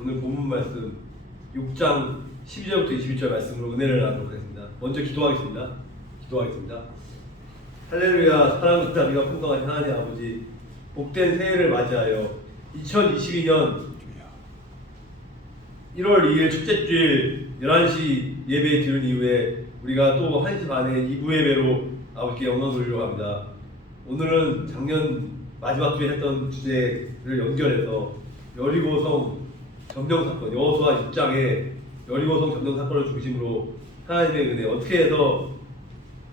오늘 본문 말씀 6장 12절부터 21절 말씀으로 은혜를 나누도록 하겠습니다. 먼저 기도하겠습니다. 할렐루야. 사랑하는 자비가 풍성하신 하나님 아버지, 복된 새해를 맞이하여 2022년 1월 2일 첫째 주일 11시 예배 드린 이후에 우리가 또 1시 반에 2부 예배로 아버지께 영광 돌리려고 합니다. 오늘은 작년 마지막 주에 했던 주제를 연결해서 여리고성 점령 사건, 여호수아 6장의 여리고성 점령 사건을 중심으로 하나님의 은혜, 어떻게 해서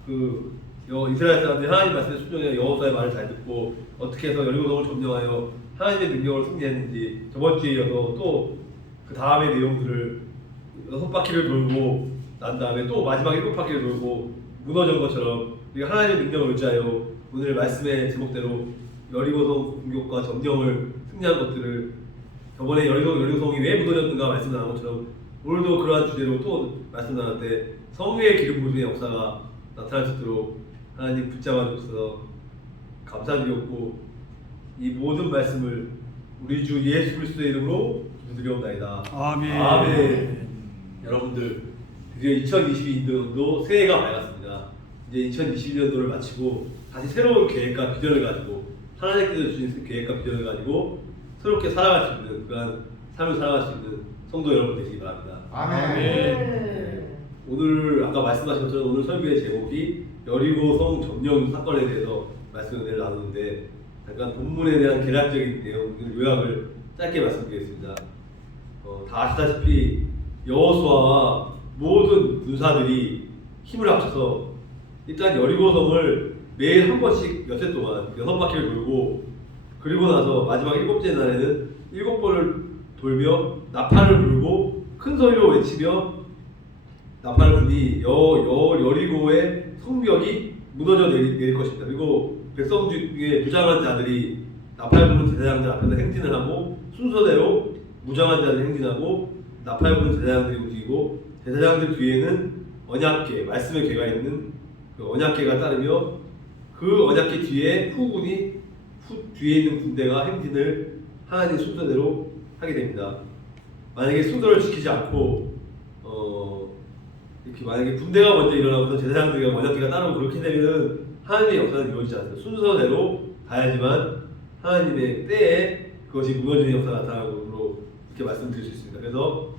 이스라엘 사람들이 하나님 말씀에 순종해 여호수아의 말을 잘 듣고 어떻게 해서 여리고성을 점령하여 하나님의 능력을 승리했는지, 저번 주에 이어서 또 그 다음의 내용들을 6바퀴를 돌고 난 다음에 또 마지막 7바퀴를 돌고 무너진 것처럼 우리가 하나님의 능력을 의지하여 오늘 말씀의 제목대로 여리고성 공격과 점령을 승리한 것들을, 저번에 여리고성이 왜 무너졌는가 말씀 나눈 것처럼 오늘도 그러한 주제로 또 말씀 나눴는데, 성령의 기름 부음의 역사가 나타날 수 있도록 하나님 붙잡아 주셔서 감사드렸고, 이 모든 말씀을 우리 주 예수 그리스도의 이름으로 기도드리옵나이다. 아멘. 여러분들, 드디어 2022년도 새해가 밝았습니다. 이제 2022년도를 마치고 다시 새로운 계획과 비전을 가지고, 하나님께서 주신 계획과 비전을 가지고 새롭게 살아갈 수 있는 그러한 삶을 살아갈 수 있는 성도 여러분 되시기 바랍니다. 아멘. 네. 오늘 아까 말씀하신 것처럼 오늘 설교의 제목이 여리고성 점령 사건에 대해서 말씀을 나누는데, 약간 본문에 대한 개략적인 내용 요약을 짧게 말씀드리겠습니다. 다 아시다시피 여호수아와 모든 군사들이 힘을 합쳐서 일단 여리고성을 매일 한 번씩 몇 해 동안 6바퀴를 돌고, 그리고 나서 마지막 7째 날에는 7번을 돌며 나팔을 불고 큰 소리로 외치며 나팔을 불니 여리고의 성벽이 무너져 내릴 것입니다. 그리고 백성 중에 무장한 자들이 나팔 부는 제사장들 앞에서 행진을 하고, 순서대로 무장한 자들이 행진하고 나팔 부는 제사장들이 움직이고, 제사장들 뒤에는 언약궤, 말씀의 궤가 있는 그 언약궤가 따르며, 그 언약궤 뒤에 뒤에 있는 군대가 행진을 하나님 순서대로 하게 됩니다. 만약에 순서를 지키지 않고 이렇게 만약에 군대가 먼저 일어나고서 제사장들과 언약궤가 따르고 그렇게 되면 하나님의 역사는 이루어지지 않습니다. 순서대로 가야지만 하나님의 때에 그것이 무너지는 역사가 나타나므로 이렇게 말씀드릴 수 있습니다. 그래서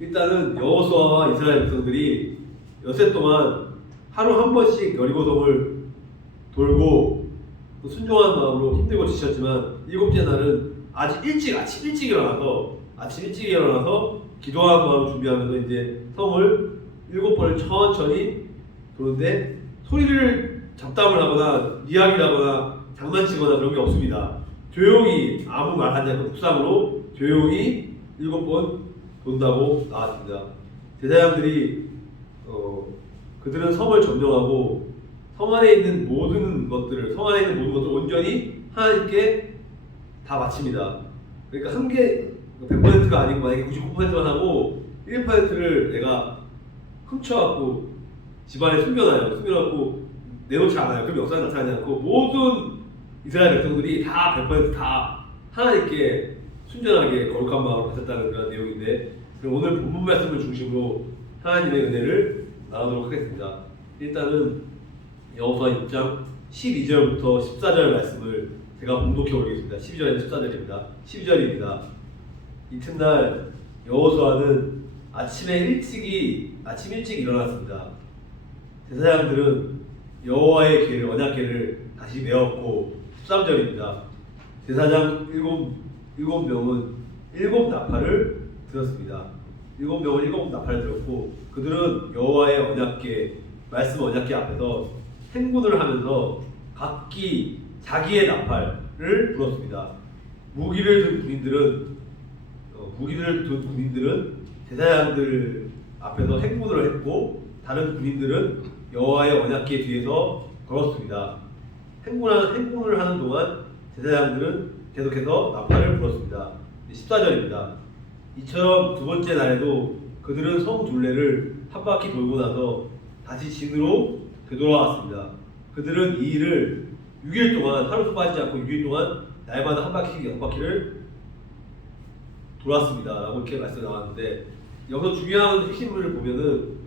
일단은 여호수아와 이스라엘 백성들이 엿새 동안 하루 한 번씩 여리고성을 돌고 순종한 마음으로 힘들고 지쳤지만, 7째 날은 아침 일찍 일어나서 기도하는 마음을 준비하면서 이제 성을 7번을 천천히 도는데, 소리를 잡담을 하거나 이야기를 하거나 장난치거나 그런 게 없습니다. 조용히 아무 말 하지 않고 묵상으로 조용히 7번 돈다고 나왔습니다. 제사장들이 그들은 성을 점령하고 성 안에 있는 모든 것들을 온전히 하나님께 다 바칩니다. 그러니까 한 개 100%가 아니고 만약에 99%만 하고 1%를 내가 훔쳐갖고 집안에 숨겨놓고 내놓지 않아요. 그럼 역사가 나타나지 않고, 모든 이스라엘 백성들이 다 100% 다 하나님께 순전하게 거룩한 마음으로 바쳤다는 그런 내용인데, 그럼 오늘 본문 말씀을 중심으로 하나님의 은혜를 나누도록 하겠습니다. 일단은 여호수아 6장 12절부터 14절 말씀을 제가 봉독해 올리겠습니다. 12절에서 14절입니다. 12절입니다. 이튿날 여호수아는 아침 일찍 일어났습니다. 제사장들은 여호와의 궤를, 언약궤를 다시 메었고, 13절입니다. 제사장 7명은 7나팔을 들었습니다. 7명은 7나팔을 들었고, 그들은 여호와의 언약궤, 말씀 언약궤 앞에서 행군을 하면서 각기 자기의 나팔을 불었습니다. 무기를 든 군인들은 제사장들 앞에서 행군을 했고, 다른 군인들은 여호와의 언약궤 뒤에서 걸었습니다. 행군을 하는 동안 제사장들은 계속해서 나팔을 불었습니다. 14절입니다. 이처럼 두 번째 날에도 그들은 성 둘레를 한 바퀴 돌고 나서 다시 진으로 되돌아왔습니다. 그들은 이 일을 6일 동안, 하루도 빠지지 않고 6일 동안 날마다 한 바퀴, 6바퀴를 돌았습니다라고 이렇게 말씀이 나왔는데 여기서 중요한 핵심을 보면은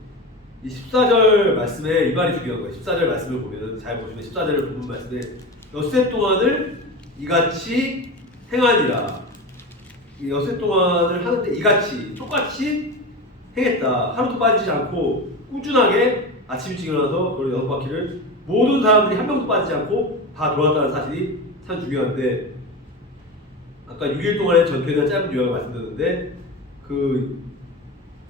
이 14절 말씀에 이 말이 중요한 거예요. 14절 말씀을 보면은 잘 보시면 14절을 보는 말씀에 엿새 동안을 이같이 행하니라. 이 엿새 동안을 하는데 이같이 똑같이 행했다. 하루도 빠지지 않고 꾸준하게 아침 일찍 일어나서 그걸 6바퀴를 모든 사람들이 한 명도 빠지지 않고 다 돌았다는 사실이 참 중요한데 아까 6일 동안의 전편에 대한 짧은 요약을 말씀드렸는데 그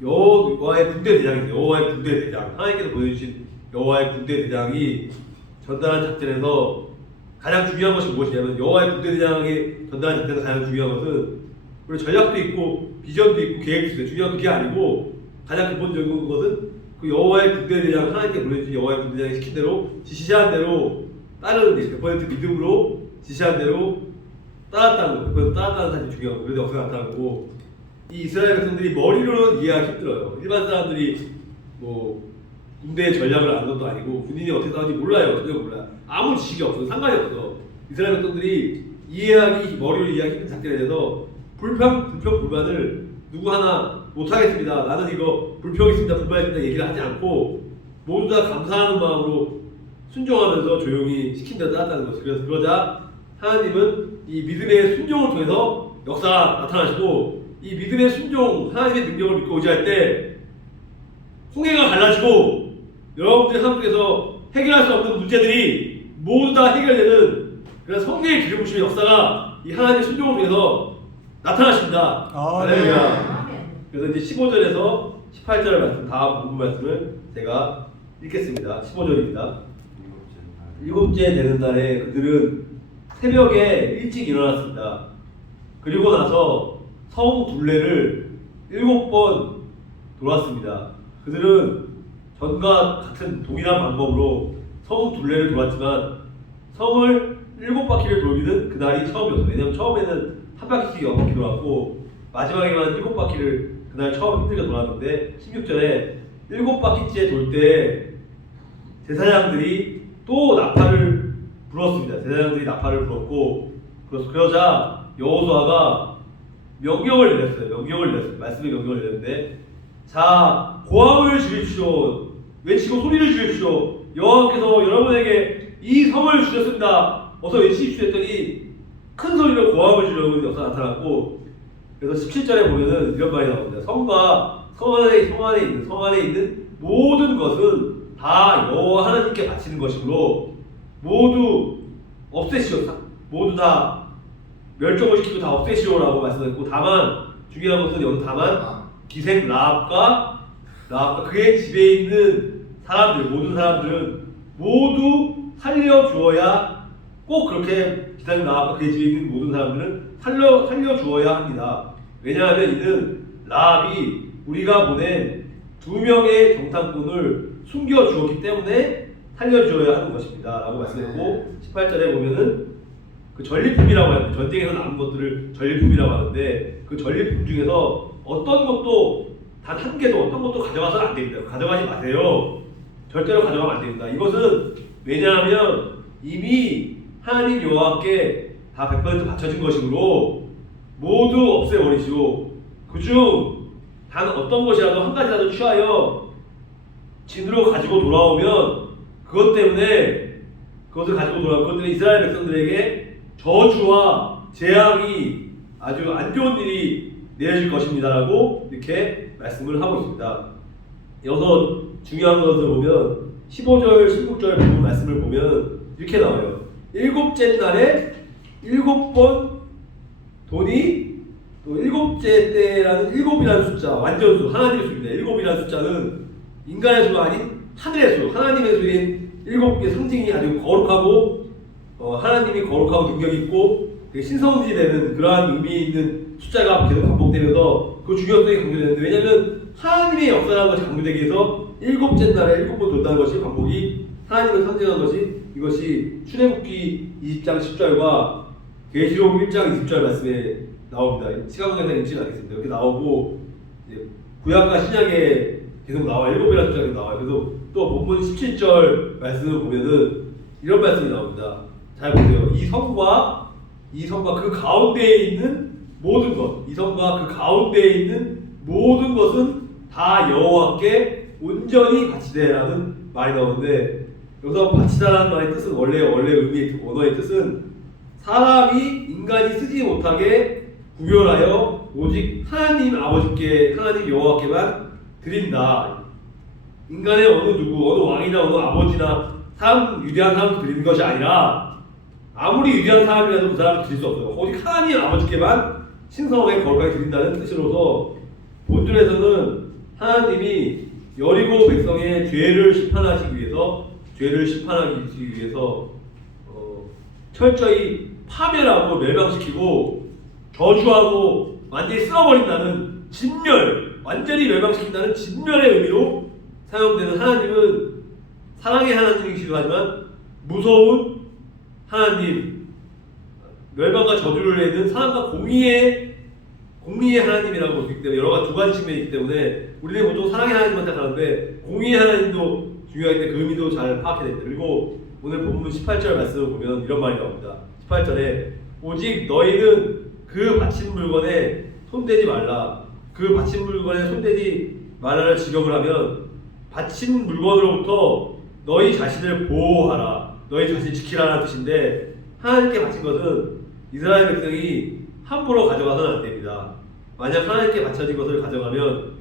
여호와의 군대 대장이죠. 여호와의 군대 대장 하나님께서 보여주신 여호와의 군대 대장이 전달한 작전에서 가장 중요한 것이 무엇이냐면 여호와의 군대 대장이 전달한 작전에서 가장 중요한 것은 우리 전략도 있고 비전도 있고 계획도 있어요. 중요한 그게 아니고 가장 기본적인 것은 그 여호와의 군대 대장 하나님께 보내주신 여호와의 군대 대장이 시킨 대로 지시한 대로 따르는 데 100% 믿음으로 지시한 대로 따랐다는 거. 100% 따랐다는 사실이 중요한 거. 그래서 역사가 나타난 거고 이 이스라엘 백성들이 머리로는 이해하기 힘들어요. 일반 사람들이 뭐 군대의 전략을 아는 것도 아니고 군인이 어떻게 싸우는지 몰라요. 전혀 몰라요. 아무 지식이 없어. 상관이 없어. 이스라엘 백성들이 머리로 이해하기 힘든 작전에 대해서 불만을 누구 하나 못하겠습니다. 나는 이거 불평 있습니다. 불만 있습니다. 얘기를 하지 않고 모두 다 감사하는 마음으로 순종하면서 조용히 시킨 대로 따랐다는 거죠. 그래서 그러자 하나님은 이 믿음의 순종을 통해서 역사가 나타나시고 이 믿음의 순종, 하나님의 능력을 믿고 의지할 때 홍해가 갈라지고 여러분들의 삶 속에서 해결할 수 없는 문제들이 모두 다 해결되는 그런 성령의 기름 부심의 역사가 이 하나님의 순종을 통해서 나타나십니다. 할렐루야. 그래서 이제 15절에서 18절 말씀, 다음 부분 말씀을 제가 읽겠습니다. 15절입니다. 일곱째 되는 날에 그들은 새벽에 일찍 일어났습니다. 그리고 나서 성 둘레를 7번 돌았습니다. 그들은 전과 같은 동일한 방법으로 성 둘레를 돌았지만 성을 7바퀴를 돌기는 그날이 처음이었어요. 왜냐하면 처음에는 한 바퀴씩 6바퀴 돌았고 마지막에만 7바퀴를 그날 처음 힘들게 돌았는데 16절에 7바퀴째 돌 때 제사장들이 또 나팔을 불었습니다. 제사장들이 나팔을 불었고 그러자 여호수아가 명령을 내렸어요. 말씀의 명령을 내렸는데 자 고함을 지르십시오. 외치고 소리를 지르십시오. 여호와께서 여러분에게 이 성을 주셨습니다. 어서 외치십시오 했더니 큰 소리로 고함을 지르는 역사가 나타났고 그래서 17절에 보면은 이런 말이 나옵니다. 성 안에 있는 모든 것은 다 여호와 하나님께 바치는 것이므로 모두 없애시오. 모두 다 멸종을 시키고 다 없애시오라고 말씀했고 다만 중요한 것은 여기 다만 기생 라합과 그의 집에 있는 사람들 모든 사람들은 모두 살려주어야 꼭 그렇게 기생 라합과 그의 집에 있는 모든 사람들은 살려주어야 합니다. 왜냐하면 이는 라합이 우리가 보낸 2명의 정탐꾼을 숨겨주었기 때문에 살려주어야 하는 것입니다. 라고 말씀했고 18절에 보면은 그 전리품이라고 하는데 전쟁에서 남은 것들을 전리품이라고 하는데 그 전리품 중에서 어떤 것도 단 한 개도 어떤 것도 가져가서는 안 됩니다. 가져가지 마세요. 절대로 가져가면 안 됩니다. 이것은 왜냐하면 이미 하나님 여호와께 다 100% 바쳐진 것이므로 모두 없애버리시고 그중 단 어떤 것이라도 한 가지라도 취하여 진으로 가지고 돌아오면 그것 때문에 이스라엘 백성들에게 저주와 재앙이 아주 안 좋은 일이 내려질 것입니다라고 이렇게 말씀을 하고 있습니다. 여기서 중요한 것을 보면 15절, 16절 부분 말씀을 보면 이렇게 나와요. 7째 날에 7번 돈이 또 7째 때라는 7이라는 숫자, 완전수, 하나님의 수입니다. 7이라는 숫자는 인간의 수가 아닌 하늘의 수, 하나님의 수인 7개 상징이 아주 거룩하고 하나님이 거룩하고 능력이 있고 되게 신성질이 되는 그러한 의미 있는 숫자가 계속 반복되면서 그 중요성이 강조되는데 왜냐하면 하나님의 역사라는 것이 강조되기 위해서 7째 날에 7번 돈다는 것이 반복이 하나님을 상징하는 것이 이것이 출애굽기 20장 10절과 계시록 1장 20절 말씀에 나옵니다. 시간 관계상 읽지 않겠습니다. 이렇게 나오고 이제 구약과 신약에 계속 나와요. 7이라는 숫자가 나와요. 그래서 또 본문 17절 말씀을 보면은 이런 말씀이 나옵니다. 잘 보세요. 이 성과 그 가운데에 있는 모든 것, 이 성과 그 가운데에 있는 모든 것은 다 여호와께 온전히 바치되라는 말이 나오는데, 여기서 바치다라는 말의 뜻은 원래 언어의 뜻은 사람이 인간이 쓰지 못하게 구별하여 오직 하나님 아버지께, 하나님 여호와께만 드린다. 인간의 어느 누구, 어느 왕이나 어느 아버지나 위대한 사람을 드리는 것이 아니라, 아무리 위대한 사람이라도 그 사람을 드릴 수 없어요. 오직 하나님 아버지께만 신성하게 거룩하게 드린다는 뜻으로서, 본절에서는 하나님이 여리고 백성의 죄를 심판하기 위해서 철저히 파멸하고 멸망시키고 저주하고 완전히 쓸어버린다는 진멸, 완전히 멸망시킨다는 진멸의 의미로 사용되는, 하나님은 사랑의 하나님이시기도 하지만 무서운 하나님, 멸망과 저주를 내는 사랑과 공의의 하나님이라고 볼 수 있기 때문에, 두 가지 측면이 있기 때문에 우리는 보통 사랑의 하나님만 생각하는데 공의의 하나님도 중요하기 때문에 그 의미도 잘 파악해야 됩니다. 그리고 오늘 본문 18절 말씀을 보면 이런 말이 나옵니다. 18절에 오직 너희는 그 바친 물건에 손대지 말라. 그 바친 물건에 손대지 말라를 직역을 하면 바친 물건으로부터 너희 자신을 보호하라, 너희 자신을 지키라는 뜻인데, 하나님께 바친 것은 이스라엘 백성이 함부로 가져가서는 안 됩니다. 만약 하나님께 바쳐진 것을 가져가면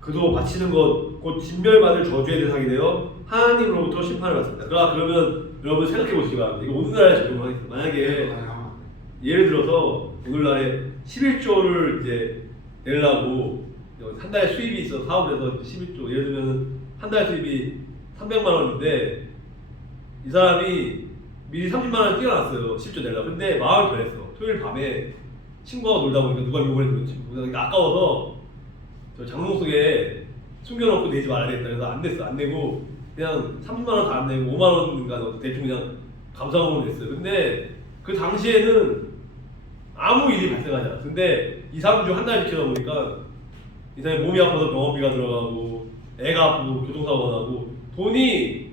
그도 바치는 것, 곧 진멸받을 저주의 대상이 되어 하나님으로부터 심판을 받습니다. 그러면 여러분 생각해 보시기 바랍니다. 이거 오늘날에 적용을 하겠습니다. 만약에 예를 들어서 오늘날에 11조를 이제 내려고 한 달 수입이 있어서 사업을 해서 11조, 예를 들면 한 달 수입이 300만 원인데 이 사람이 미리 30만 원을 띄워놨어요. 10조 내려고. 근데 마음이 변했어. 토요일 밤에 친구가 놀다 보니까 누가 욕을 했는지 아까워서 저 장롱 속에 숨겨놓고 내지 말아야 되겠다. 그래서 안 냈어. 안 내고 그냥 30만 원 다 안 내고 5만 원인가 대충 그냥 감사원으로 냈어요. 근데 그 당시에는 아무 일이 발생하지 않았어. 근데 2, 3주 한 달 지켜다 보니까 이 사람이 몸이 아파서 병원비가 들어가고 애가 아프고 교통사고가 나고, 돈이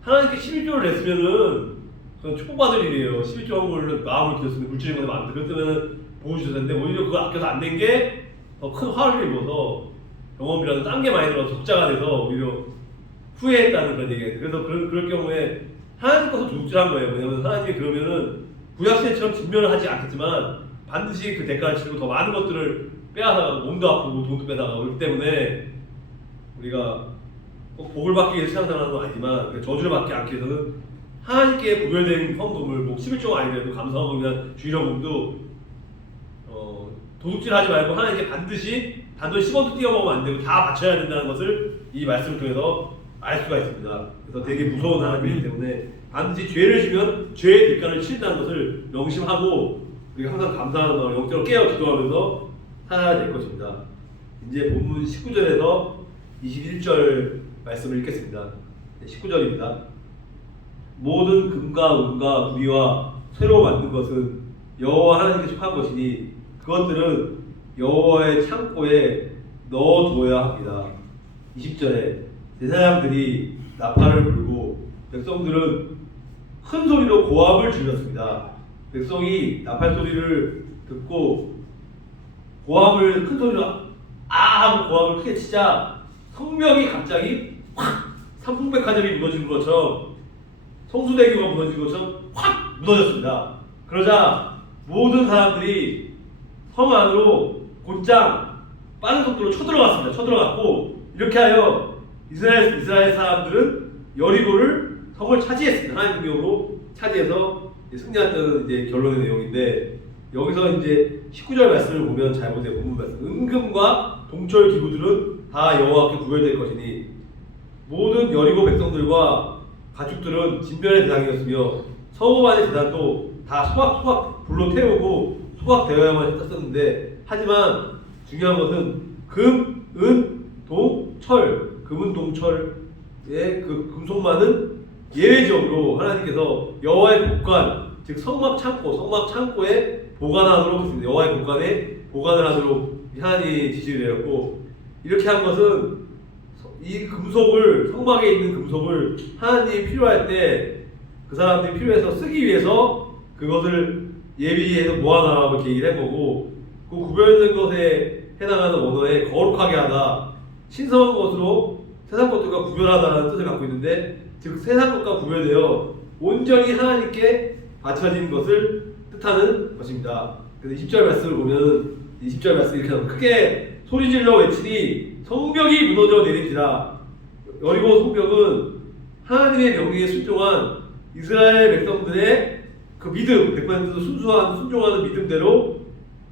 하나님께 11조를 냈으면은 그건 축복받을 일이에요. 11조 한 걸로 마음을 드렸으면 물질이 것에 마음을 드렸으면 보고 주셨는데, 오히려 그걸 아껴서 안 낸 게 더 큰 화를 입어서 병원비라도 딴 게 많이 들어서 적자가 돼서 오히려 후회했다는 그런 얘기예요. 그래서 그럴 경우에 하나님 것을 도둑질한 거예요. 왜냐면 하나님이 그러면은 구약시대처럼 진멸을 하지 않겠지만 반드시 그 대가를 치르고 더 많은 것들을 빼앗아가고 몸도 아프고 돈도 빼다가, 그렇기 때문에 우리가 꼭 복을 받기 위해서 신앙생활하는 건 아니지만 저주를 받지 않기 위해서는 하나님께 구별된 헌금을, 뭐 11조가 아니더라도 감사헌금이나 주일헌금도 도둑질하지 말고 하나님께 반드시 단돈 10원도 띄워먹으면 안 되고 다 바쳐야 된다는 것을 이 말씀을 통해서 알 수가 있습니다. 그래서 되게 무서운 하나님이기 때문에 반드시 죄를 지면 죄의 대가를 치른다는 것을 명심하고 우리가 항상 감사하는 마음을 영적으로 깨어 기도하면서 살아야 될 것입니다. 이제 본문 19절에서 21절 말씀을 읽겠습니다. 19절입니다. 모든 금과 은과 구리와 쇠로 만든 것은 여호와 하나님께 속한 것이니 그것들은 여호와의 창고에 넣어두어야 합니다. 20절에 제사장들이 나팔을 불고 백성들은 큰 소리로 고함을 질렀습니다. 백성이 나팔 소리를 듣고 고함을 큰 소리로 하고 고함을 크게 치자 성벽이 갑자기 확 삼풍백화점이 무너지는 것처럼, 성수대교가 무너지는 것처럼 확 무너졌습니다. 그러자 모든 사람들이 성 안으로 곧장 빠른 속도로 쳐들어갔습니다. 쳐들어갔고 이렇게 하여 이스라엘 사람들은 여리고를 성을 차지했습니다. 하나님의 능력으로 차지해서 승리했다는 이제 결론의 내용인데, 여기서 이제 19절 말씀을 보면 잘 보세요. 본문 말씀. 은금과 동철 기구들은 다 여호와께 구별될 것이니 모든 여리고 백성들과 가축들은 진멸의 대상이었으며 서호 안의 재단도 다 소각 불로 태우고 소각되어야만 했었는데, 하지만 중요한 것은 금, 은, 동, 철, 금은 동철의 그 금속만은 예외적으로 하나님께서 여호와의 복관, 즉 성막 창고에 보관하도록 했습니다. 여호와의 복관에 보관을 하도록 하나님이 지시를 내렸고, 이렇게 한 것은 이 금속을, 성막에 있는 금속을 하나님이 필요할 때 그 사람들이 필요해서 쓰기 위해서 그것을 예비해서 모아놔라고 이렇게 얘기를 해보고, 그 구별된 것에 해당하는 언어에 거룩하게 하다, 신성한 것으로 세상 것들과 구별하다는 뜻을 갖고 있는데, 즉 세상 것과 구별되어 온전히 하나님께 바쳐진 것을 뜻하는 것입니다. 그래서 20절 말씀을 보면 20절 말씀 이렇게 나옵니다. 크게 소리질러 외치니 성벽이 무너져 내린지라. 여리고 성벽은 하나님의 명령에 순종한 이스라엘 백성들의 그 믿음, 100% 순종하는 믿음대로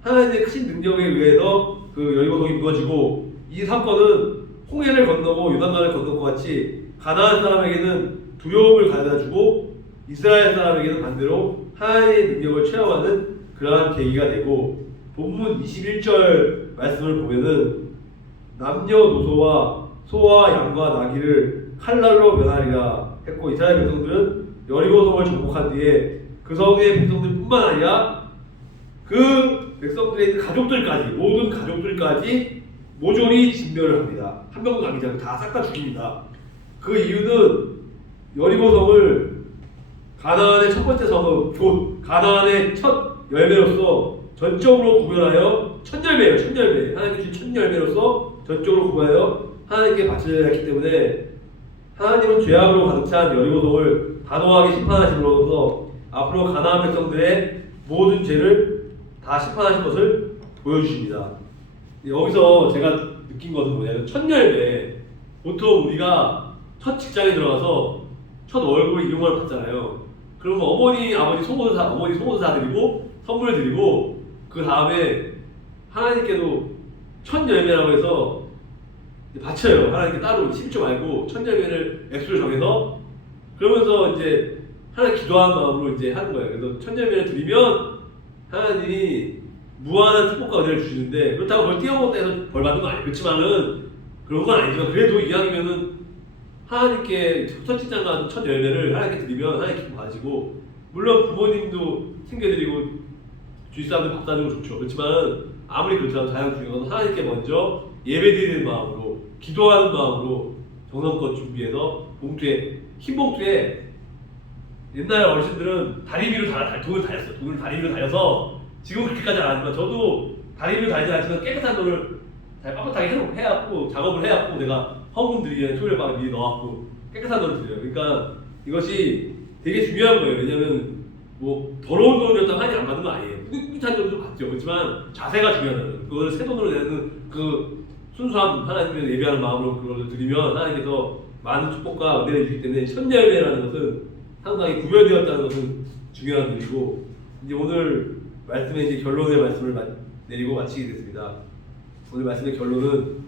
하나님의 크신 능력에 의해서 그 여리고 성이 무너지고, 이 사건은 홍해를 건너고 요단강을 건너고 같이 가나안 사람에게는 두려움을 가져다주고 이스라엘 사람에게는 반대로 하나님의 능력을 체험하는 그러한 계기가 되고, 본문 21절 말씀을 보면은 남녀노소와 소와 양과 나귀를 칼날로 멸하리라 했고, 이스라엘 백성들은 여리고 성을 정복한 뒤에 그 성의 백성들뿐만 아니라 그 백성들의 있는 가족들까지, 모든 가족들까지 모조리 진멸을 합니다. 한 명도 남기지 않고 다 싹 다 죽입니다. 그 이유는 여리고 성을 가나안의 첫 번째 성은 곧 가나안의 첫 열매로서 전적으로 구별하여 첫열매예요. 첫열매. 하나님께 주신 첫열매로서 전적으로 구별하여 하나님께 바쳐야 했기 때문에, 하나님은 죄악으로 가득 찬 여리고 성을 단호하게 심판하심으로써 앞으로 가나안 백성들의 모든 죄를 다 심판하실 것을 보여주십니다. 여기서 제가 느낀 것은 뭐냐면, 첫 열매, 보통 우리가 첫 직장에 들어가서 첫 월급을 일용할 받잖아요. 그러면 어머니, 아버지 속옷을 사드리고 선물을 드리고, 그 다음에 하나님께도 첫 열매라고 해서 바쳐요. 하나님께 따로 11조 말고 첫 열매를 액수를 정해서, 그러면서 이제 하나님 기도하는 마음으로 이제 하는 거예요. 그래서 첫 열매를 드리면 하나님이 무한한 축복과 은혜를 주시는데, 그렇다고 그걸 띄어먹었다 해서 벌 받는 건 아니에요. 그렇지만은 그런 건 아니지만, 그래도 이왕이면은 하나님께 첫 직장과 첫 열매를 하나님께 드리면 하나님 기쁨 받으시고, 물론 부모님도 챙겨드리고 주위 사람들 밥 사주는 거 좋죠. 그렇지만 아무리 그렇더라도 가장 중요한 건 하나님께 먼저 예배드리는 마음으로, 기도하는 마음으로 정성껏 준비해서 봉투에, 흰 봉투에, 옛날 어르신들은 다리미로 돈을 달였어요. 돈을 다리미로 달여서, 지금 그렇게까지 안 하지만 저도 다리미로 달지 않지만 깨끗한 돈을 잘 빳빳하게 해갖고 작업을 해갖고 내가 헌금 드리기 전에 토요일 밤에 미리 넣어갖고 깨끗한 돈을 드려요. 그러니까 이것이 되게 중요한 거예요. 왜냐면 뭐 더러운 돈이었다고 하나님 안 받는 거 아니에요. 깨끗한 돈도 받죠. 그렇지만 자세가 중요하다는 거예요. 그걸 새 돈으로 내는 그 순수한 하나님을 예배하는 마음으로 그걸 드리면 하나님께서 많은 축복과 은혜를 주기 때문에 첫 열매라는 것은 상당히 구별되었다는 것은 중요한 일이고, 이제 오늘 말씀의 이제 결론의 말씀을 내리고 마치게 됐습니다. 오늘 말씀의 결론은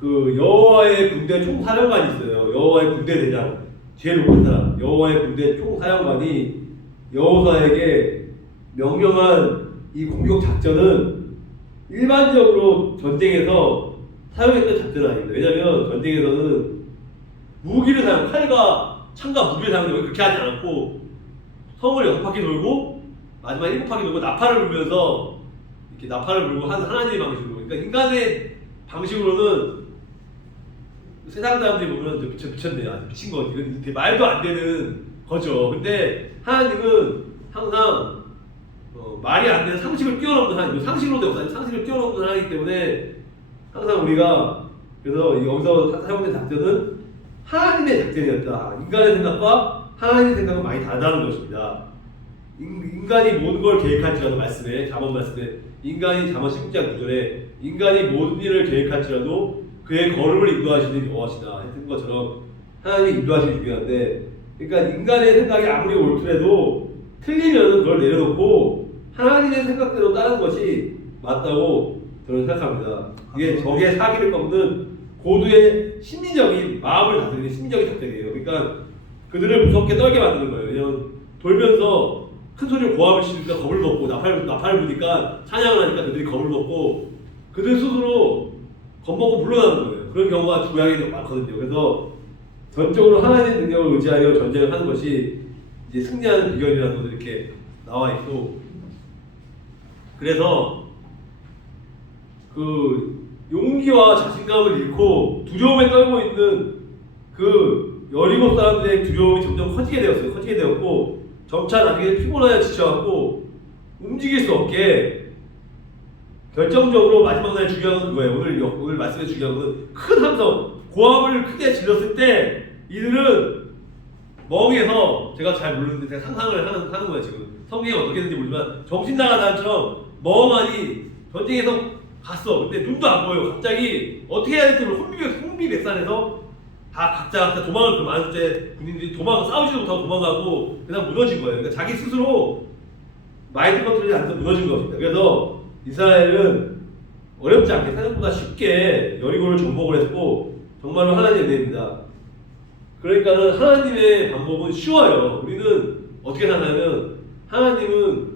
그 여호와의 군대 총사령관이 있어요. 여호와의 군대 대장, 제일 높은 사람, 여호와의 군대 총사령관이 여호사에게 명령한 이 공격 작전은 일반적으로 전쟁에서 사용했던 작전은 아닙니다. 왜냐하면 전쟁에서는 무기를 사용, 칼과 창과 무기를 사용하는데 그렇게 하지 않고 성을 6바퀴 돌고 마지막 7바퀴 돌고 나팔을 불면서 이렇게 나팔을 불고 하는 하나님의 방식으로. 그러니까 인간의 방식으로는 세상 사람들이 보면 미쳤네, 아주 미친 거지. 이건 말도 안 되는 거죠. 근데 하나님은 항상 말이 안 되는 상식을 뛰어넘는 하나님, 상식으로 되고 상식을 뛰어넘는 하나님이기 때문에 항상 우리가, 그래서 여기서 사용된 작전은 하나님의 작전이었다. 인간의 생각과 하나님의 생각은 많이 다르다는 것입니다. 인간이 모든 걸 계획할지라도, 잠언 말씀에 인간이 잠언 16장 9절에 인간이 모든 일을 계획할지라도 그의 걸음을 인도하시는 여호와시다 했던 것처럼 하나님이 인도하시기 중요한데, 그러니까 인간의 생각이 아무리 옳더라도 틀리면 그걸 내려놓고 하나님의 생각대로 따르는 것이 맞다고 저는 생각합니다. 이게 적의 사기를 꺾는 고도의 심리적인 마음을 다스리는 심리적인 작전이에요. 그러니까 그들을 무섭게 떨게 만드는 거예요. 왜냐면 돌면서 큰 소리로 고함을 치니까 겁을 먹고, 나팔을 부니까 찬양을 하니까 그들이 겁을 먹고 그들 스스로 겁먹고 물러나는 거예요. 그런 경우가 구약에 많거든요. 그래서 전적으로 하나님의 능력을 의지하여 전쟁을 하는 것이 이제 승리하는 비결이라는 것도 이렇게 나와 있고, 그래서 그 용기와 자신감을 잃고 두려움에 떨고 있는 그 여리고 사람들의 두려움이 점점 커지게 되었어요. 커지게 되었고 점차 나중에 피곤하여 지쳐갖고 움직일 수 없게 결정적으로 마지막 날 중요한 건 그거예요. 오늘 말씀에 중요한 것은 큰 함성, 고함을 크게 질렀을 때 이들은 멍해서 제가 잘 모르는데 제가 상상을 하는 거예요. 지금 성경이 어떻게 되는지 모르지만 정신 나간 사람처럼 멍하니 전쟁에서 갔어. 근데 눈도 안 보여요. 갑자기 어떻게 해야 될지 모르고 혼비백산해서 다 각자 도망을 그 많은 숫자의 군인들이 싸우지도 못하고 도망가고 그냥 무너진 거예요. 그러니까 자기 스스로 마인드 컨트롤이 안 돼서 무너진 겁니다. 그래서 이스라엘은 어렵지 않게 생각보다 쉽게 여리고를 정복을 했고 정말로 하나님의 은혜입니다. 그러니까는 하나님의 방법은 쉬워요. 우리는 어떻게 생각하냐면 하나님은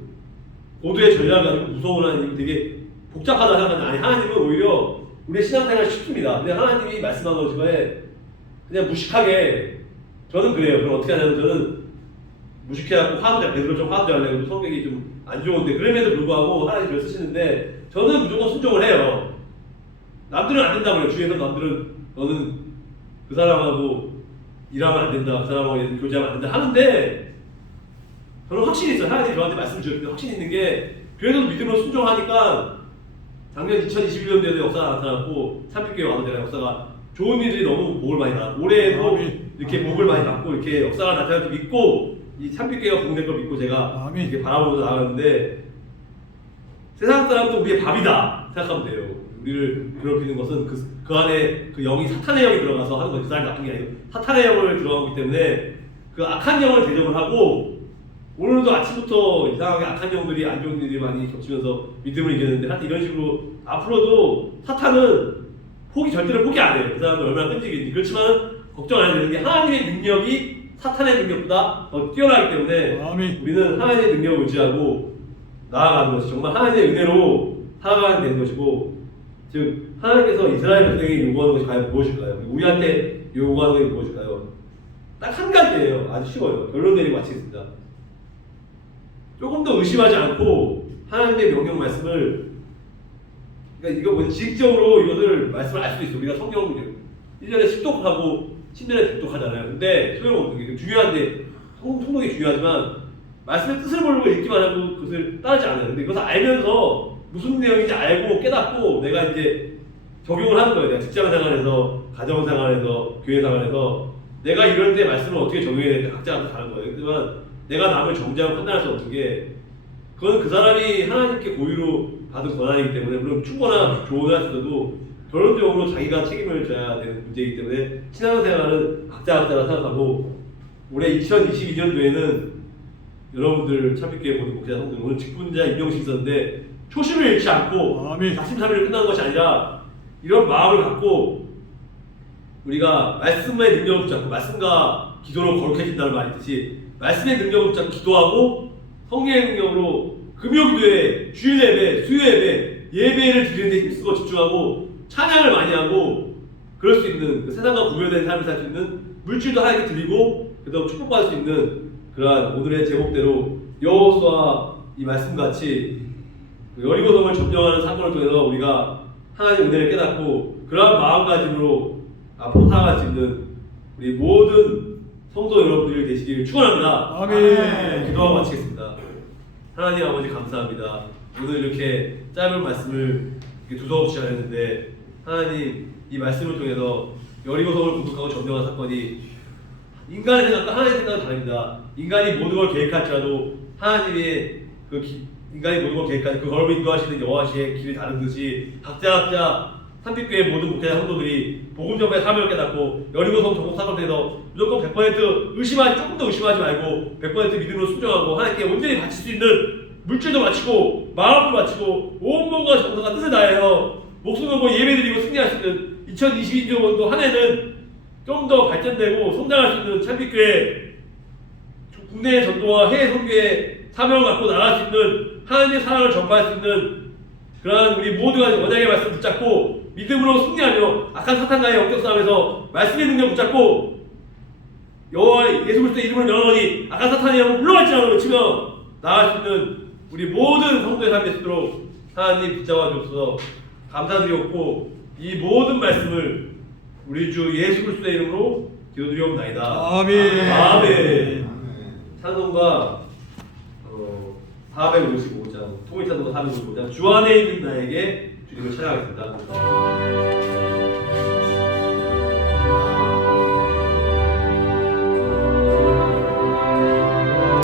고도의 전략을 가지고 무서운 하나님 되게 복잡하다 생각하는데 아니 하나님은 오히려 우리의 신앙생활이 쉽습니다. 근데 하나님이 말씀한 것에 그냥 무식하게 저는 그래요. 그럼 어떻게 하냐면 저는 무식해갖고 베드로 좀 화도 잘 내고 성격이 좀 안 좋은데 그럼에도 불구하고 하나님 을 쓰시는데 저는 무조건 순종을 해요. 남들은 안 된다고 그래요. 주위에서 남들은 너는 그 사람하고 일하면 안 된다. 그 사람하고 교제하면 안 된다 하는데 저는 확신이 있어요. 하나님이 저한테 말씀을 주셨는데 확신이 있는 게 그래도 믿음으로 순종하니까 작년 2021년도에도 역사가 나타났고 참빛교회 와서 제가 역사가 좋은 일들이 너무 복을 많이 받았고 올해에도 이렇게 복을 많이 받고 이렇게 역사가 나타날 줄 믿고 이 참빛교회가 복될 걸 믿고 제가 이렇게 바라보면서 나가는데 세상 사람도 우리의 밥이다 생각하면 돼요. 우리를 괴롭히는 것은 그 안에 그 영이 사탄의 영이 들어가서 하는 거지. 그 사람이 나쁜 게 아니고 사탄의 영을 들어가기 때문에 그 악한 영을 대적을 하고 오늘도 아침부터 이상하게 악한 영들이 안 좋은 일이 많이 겹치면서 믿음을 이겼는데 하여튼 이런 식으로 앞으로도 사탄은 절대로 포기 안 해요. 그 사람들 얼마나 끈질긴지. 그렇지만 걱정 안 해도 되는 게 하나님의 능력이 사탄의 능력보다 더 뛰어나기 때문에 우리는 하나님의 능력을 의지하고 나아가는 것이 정말 하나님의 은혜로 살아가야 되는 것이고 즉 하나님께서 이스라엘 백성에게 요구하는 것이 과연 무엇일까요? 우리한테 요구하는 것이 무엇일까요? 딱 한 가지예요. 아주 쉬워요. 결론 내리고 마치겠습니다. 조금 더 의심하지 않고 하나님의 명령 말씀을 그러니까 이거 뭐 지식적으로 이것을 말씀을 알 수도 있어. 우리가 성경 1년에 식독하고 10년에 백독하잖아요. 근데 소용없는 게 중요한데 성독이 중요하지만 말씀의 뜻을 모르고 읽기만 하고 그것을 따르지 않아요. 근데 그것을 알면서 무슨 내용인지 알고 깨닫고 내가 이제 적용을 하는 거예요. 내가 직장 생활에서, 가정 생활에서, 교회 생활에서 내가 이럴 때 말씀을 어떻게 적용해야 되는지 각자가 다른 거예요. 하지만 내가 남을 정죄하고 판단할 수 없는 게 그건 그 사람이 하나님께 고의로 받은 권한이기 때문에 물론 충고나 조언할 수 있어도 결론적으로 자기가 책임을 져야 되는 문제이기 때문에 신앙생활은 각자가 생각하고 올해 2022년도에는 여러분들 참빛교회 모든 목사 성도들 오늘 직분자 임명식 있었는데 초심을 잃지 않고 작심삼일로 끝나는 것이 아니라 이런 마음을 갖고 우리가 말씀의 능력을 붙잡고 말씀과 기도로 거룩해진다는 말이 있듯이 말씀의 능력을 붙잡고 기도하고 성령의 능력으로 금요기도회, 주일 예배, 수요 예배를 드리는 데 힘쓰고 집중하고 찬양을 많이 하고 그럴 수 있는 그 세상과 구별된 삶을 살 수 있는 물질도 하나님께 드리고 그다음 축복받을 수 있는 그러한 오늘의 제목대로 여호수아 이 말씀같이 여리고성을 점령하는 사건을 통해서 우리가 하나님의 은혜를 깨닫고 그러한 마음가짐으로 앞으로 살아갈 수 있는 우리 모든 성도 여러분들이 되시기를 축원합니다. 아멘. 기도하고 마치겠습니다. 하나님 아버지 감사합니다. 오늘 이렇게 짧은 말씀을 두서없이 전했는데 하나님 이 말씀을 통해서 여리고성을 공격하고 점령한 사건이 인간의 생각과 하나님의 생각은 다릅니다. 인간이 모든 걸 계획할지라도 하나님의 인간이 모든 걸 계획하는 그걸 인도하시는 여호와시의 길이 다른 듯이 각자 참빛교회 모든 목회자 성도들이 복음 전파의 사명을 깨닫고 여리고성 정복 사건에서 무조건 100% 조금 더 의심하지 말고 100% 믿음으로 순종하고 하나님께 온전히 바칠 수 있는 물질도 바치고 마음도 바치고 온 몸과 정성과 뜻을 다해서 목숨을 걸고 예배드리고 승리할 수 있는 2022년도 한 해는 좀 더 발전되고 성장할 수 있는 참빛교회 국내 전도와 해외 선교의 사명을 갖고 나갈 수 있는 하나님의 사랑을 전파할 수 있는 그러한 우리 모두가 원약의 말씀 붙잡고 믿음으로 승리하며 악한 사탄과의 영적 싸움에서 말씀의 능력 붙잡고 여호와 예수 그리스도의 이름으로 명하노니 악한 사탄의 영을 물러갈지라고 외치며 나갈 수 있는 우리 모든 성도의 삶이 있도록 하나님 붙잡아 주옵소서. 감사드리옵고 이 모든 말씀을 우리 주 예수 그리스도의 이름으로 기도드리옵나이다. 아멘. 아멘. 찬송가 455장 통일찬송가 455장 주 안에 있는 나에게 주님을 찬양하겠습니다.